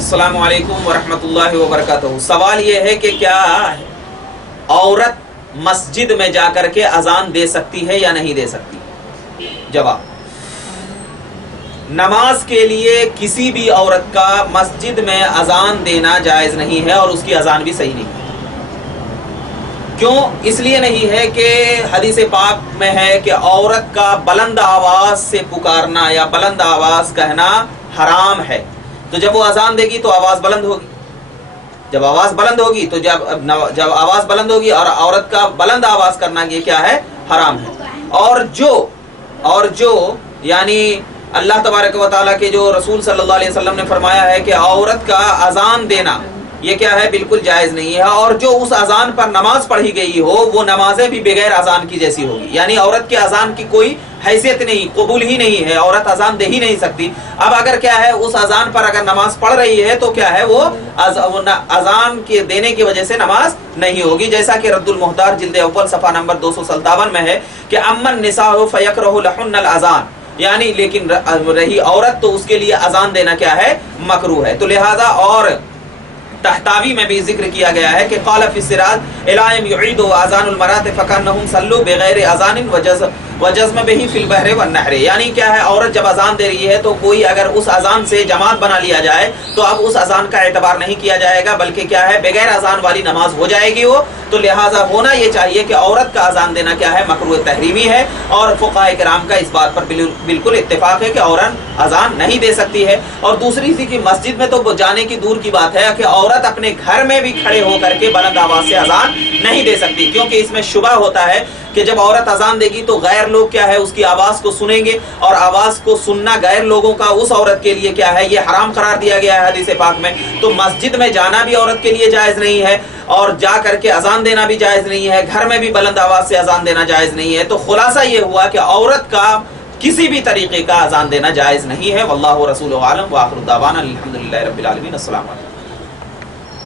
अस्सलामु अलैकुम वरहमतुल्लाहि वबरकातुहू। सवाल ये है कि क्या औरत मस्जिद में जाकर के अजान दे सकती है या नहीं दे सकती? जवाब, नमाज के लिए किसी भी औरत का मस्जिद में अजान देना जायज़ नहीं है और उसकी अजान भी सही नहीं है। क्यों? इसलिए नहीं है कि हदीस पाक में है कि औरत का बुलंद आवाज से पुकारना या बुलंद आवाज कहना हराम है। तो जब वो अजान देगी तो आवाज बुलंद होगी, जब आवाज बुलंद होगी तो जब आवाज बुलंद होगी और औरत का बुलंद आवाज करना ये क्या है? हराम है। और जो यानी अल्लाह तबारक व तआला के जो रसूल सल्लल्लाहु अलैहि वसल्लम ने फरमाया है कि औरत का अजान देना ये क्या है? बिल्कुल जायज़ नहीं है। और जो उस अजान पर नमाज पढ़ी गई हो वो नमाजें भी बगैर अजान की जैसी होगी, यानी औरत के अजान की कोई हैसियत नहीं, कबूल ही नहीं है, औरत अजान दे ही नहीं सकती। अब अगर क्या है, उस अजान पर अगर नमाज पढ़ रही है तो क्या है, वो अजान के देने की वजह से नमाज नहीं होगी। जैसा कि रद्दुल मुहतार जिल्द अव्वल सफ़ा नंबर 257 में है कि अम्मन निसाउ फयकरहु लहुन्नल अजान, यानी लेकिन रही औरत तो उसके लिए अजान देना क्या है? मकरूह है। तो लिहाजा और तहतावी में भी जिक्र किया गया है कि क़ाल फ़ी सिराज इलाम युईदु अज़ानुल मरात फ़कन्नहुम सल्लू बगैर अज़ानिन वजज़्म बिही फ़िल बहरि वन नहर, यानी क्या है, औरत जब अजान दे रही है तो कोई अगर उस अजान से जमात बना लिया जाए तो अब उस अजान का एतबार नहीं किया जाएगा, बल्कि क्या है, बगैर अजान वाली नमाज हो जाएगी वो। तो लिहाजा होना ये चाहिए कि औरत का अजान देना क्या है? मकरूह तहरीमी है। और फुक़हा किराम का इस बात पर बिल्कुल इत्तेफाक है कि औरत अजान नहीं दे सकती है। और दूसरी चीज़ कि मस्जिद में तो जाने की दूर की बात है कि औरत अपने घर में भी खड़े होकर के बुलंद आवाज से अजान नहीं दे सकती, क्योंकि इसमें शुबा होता है कि जब औरत अजान देगी तो गैर लोग क्या है, उसकी आवाज को सुनेंगे और आवाज को सुनना गैर लोगों का उस औरत के लिए क्या है, ये हराम करार दिया गया है हदीस पाक में। तो मस्जिद में जाना भी औरत के लिए जायज नहीं है और जा करके अजान देना भी जायज नहीं है, घर में भी बुलंद आवाज से अजान देना जायज नहीं है। तो खुलासा ये हुआ कि औरत का किसी भी तरीके का अजान देना जायज नहीं है। वल्लाहु रसूलुहु आलम व आखिरु दावाना अल्हम्दुलिल्लाहि रब्बिल आलमीन। अस्सलामु अलैकुम।